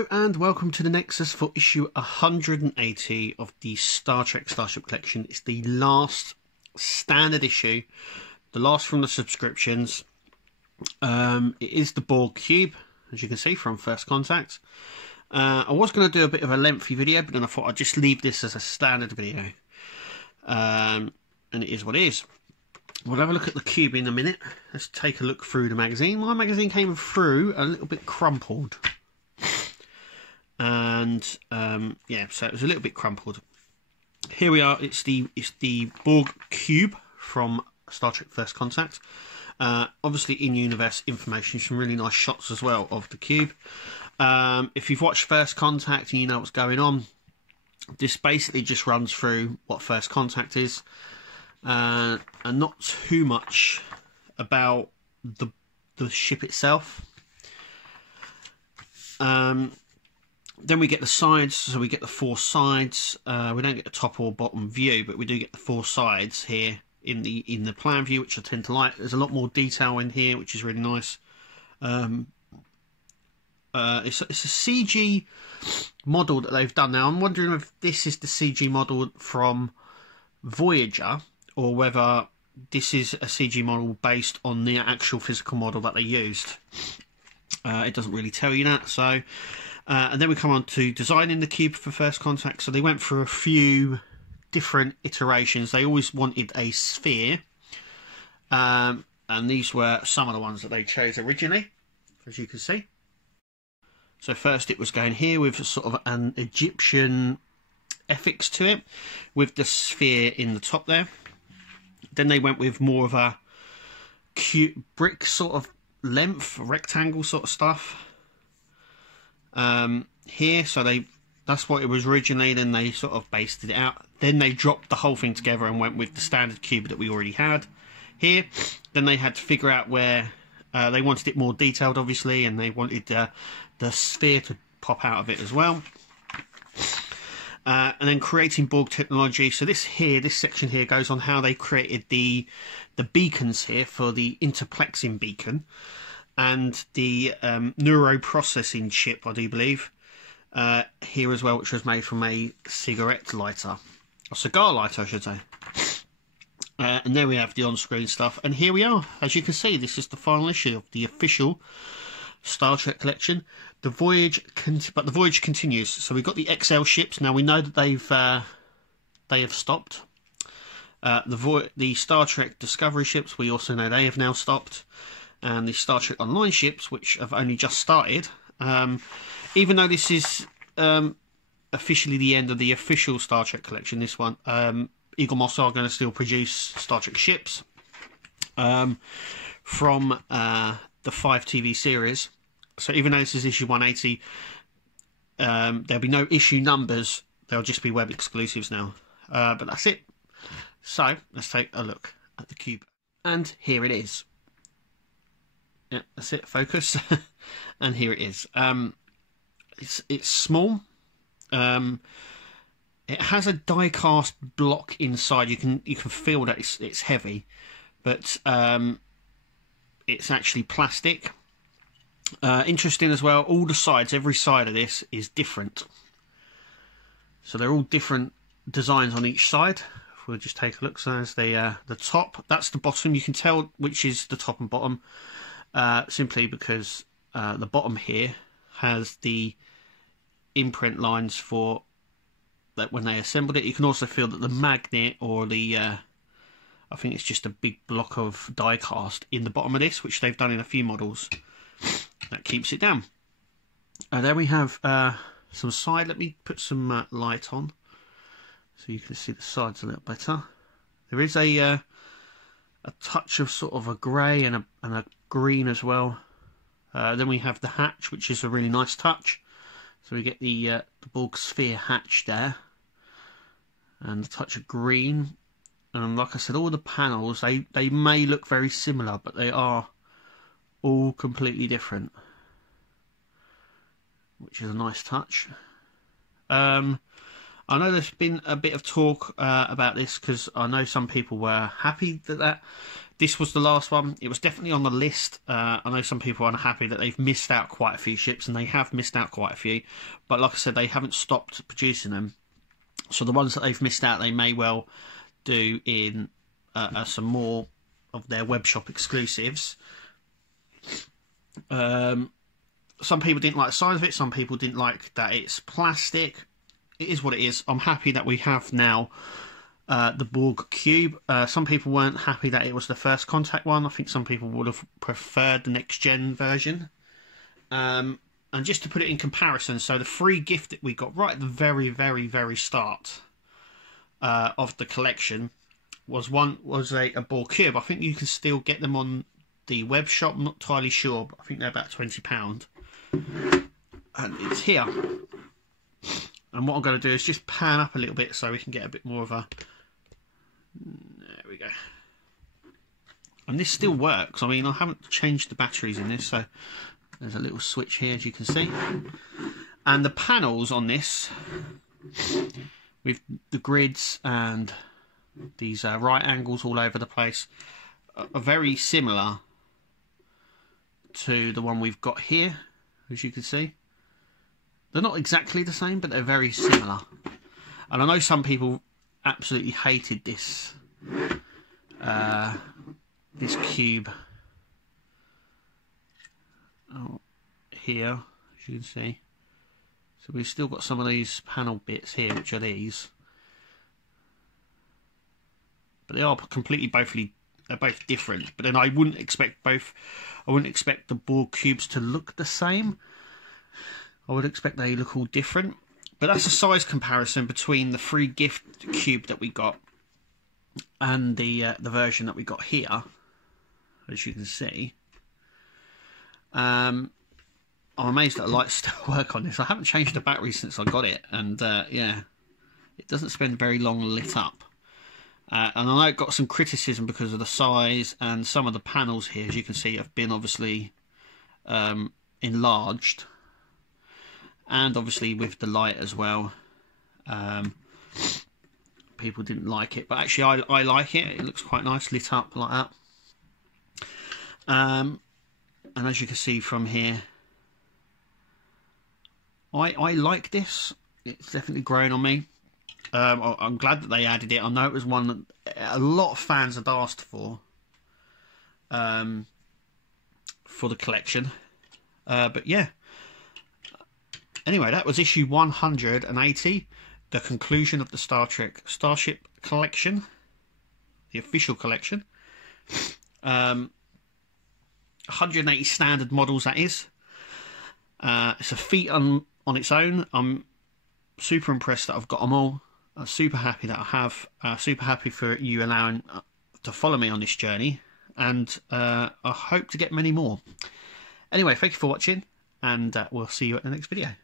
Hello and welcome to the Nexus for issue 180 of the Star Trek Starship Collection. It's the last standard issue, the last from the subscriptions. It is the Borg cube, as you can see from First Contact. I was going to do a bit of a lengthy video, but then I thought I'd just leave this as a standard video. And it is what it is. We'll have a look at the cube in a minute. Let's take a look through the magazine. My magazine came through a little bit crumpled. And yeah, so it was a little bit crumpled. Here we are. It's the Borg cube from Star Trek First Contact. Obviously in universe information, some really nice shots as well of the cube. If you've watched First Contact and you know what's going on, this basically just runs through what First Contact is, and not too much about the ship itself. Then we get the sides, so we get the four sides. We don't get the top or bottom view, but we do get the four sides here in the plan view, which I tend to like. There's a lot more detail in here, which is really nice. It's a CG model that they've done now. I'm wondering if this is the CG model from Voyager, or whether this is a CG model based on the actual physical model that they used. It doesn't really tell you that. So. And then we come on to designing the cube for First Contact. So they went through a few different iterations. They always wanted a sphere. And these were some of the ones that they chose originally, as you can see. So first it was going here with sort of an Egyptian ethics to it, with the sphere in the top there. Then they went with more of a cube brick sort of length, rectangle sort of stuff. Here, so that's what it was originally. Then they sort of based it out. Then they dropped the whole thing together and went with the standard cube that we already had here. Then they had to figure out where they wanted it more detailed, obviously, and they wanted the sphere to pop out of it as well. And then creating Borg technology. So this section here goes on how they created the beacons here for the interplexing beacon. And the neuroprocessing chip, I do believe, here as well, which was made from a cigarette lighter. A cigar lighter, I should say. And there we have the on-screen stuff. And here we are. As you can see, this is the final issue of the official Star Trek collection. The voyage continues. So we've got the XL ships. Now we know that they have stopped. The Star Trek Discovery ships, we also know they have now stopped. And the Star Trek Online ships, which have only just started. Even though this is officially the end of the official Star Trek collection, this one, Eagle Moss are going to still produce Star Trek ships from the 5 TV series. So even though this is issue 180, there'll be no issue numbers. They'll just be web exclusives now. But that's it. So let's take a look at the cube. And here it is. Yeah, that's it. Focus, and here it is. It's small. It has a die-cast block inside. You can feel that it's heavy, but it's actually plastic. Interesting as well. All the sides, every side of this is different. So they're all different designs on each side. If we'll just take a look. So there's the top. That's the bottom. You can tell which is the top and bottom. Simply because the bottom here has the imprint lines for that when they assembled it. You can also feel that the magnet or the I think it's just a big block of die cast in the bottom of this, which they've done in a few models, that keeps it down. There we have some side. Let me put some light on so you can see the sides a little better. There is a touch of sort of a grey and a green as well. Then we have the hatch, which is a really nice touch. So we get the Borg sphere hatch there, and a touch of green. And like I said, all the panels, they may look very similar, but they are all completely different, which is a nice touch. I know there's been a bit of talk about this, because I know some people were happy that this was the last one. It was definitely on the list. I know some people are unhappy that they've missed out quite a few ships, and they have missed out quite a few. But like I said, they haven't stopped producing them. So the ones that they've missed out, they may well do in some more of their web shop exclusives. Some people didn't like the size of it. Some people didn't like that it's plastic. It is what it is. I'm happy that we have now the Borg cube. Some people weren't happy that it was the first contact one. I think some people would have preferred the next gen version. And just to put it in comparison, so the free gift that we got right at the very, very, very start of the collection was a Borg cube. I think you can still get them on the web shop. I'm not entirely sure, but I think they're about £20. And it's here. And what I'm going to do is just pan up a little bit so we can get a bit more of a... There we go. And this still works. I mean, I haven't changed the batteries in this, so there's a little switch here, as you can see. And the panels on this, with the grids and these right angles all over the place, are very similar to the one we've got here, as you can see. They're not exactly the same, but they're very similar. And I know some people absolutely hated this this cube here, as you can see. So we've still got some of these panel bits here, which are these, but they are completely they're both different. But then I wouldn't expect the Borg cubes to look the same. I would expect they look all different. But that's a size comparison between the free gift cube that we got and the version that we got here, as you can see. I'm amazed that the lights still work on this. I haven't changed the battery since I got it, and yeah, it doesn't spend very long lit up. And I know it got some criticism because of the size, and some of the panels here, as you can see, have been obviously enlarged. And obviously with the light as well, people didn't like it, but actually I like it. It looks quite nice lit up like that. And as you can see from here, I like this. It's definitely growing on me. I'm glad that they added it. I know it was one that a lot of fans had asked for the collection. But yeah. Anyway, that was issue 180, the conclusion of the Starship collection, the official collection. 180 standard models, that is. It's a feat on its own. I'm super impressed that I've got them all. I'm super happy that I have. Super happy for you allowing to follow me on this journey. And I hope to get many more. Anyway, thank you for watching, and we'll see you at the next video.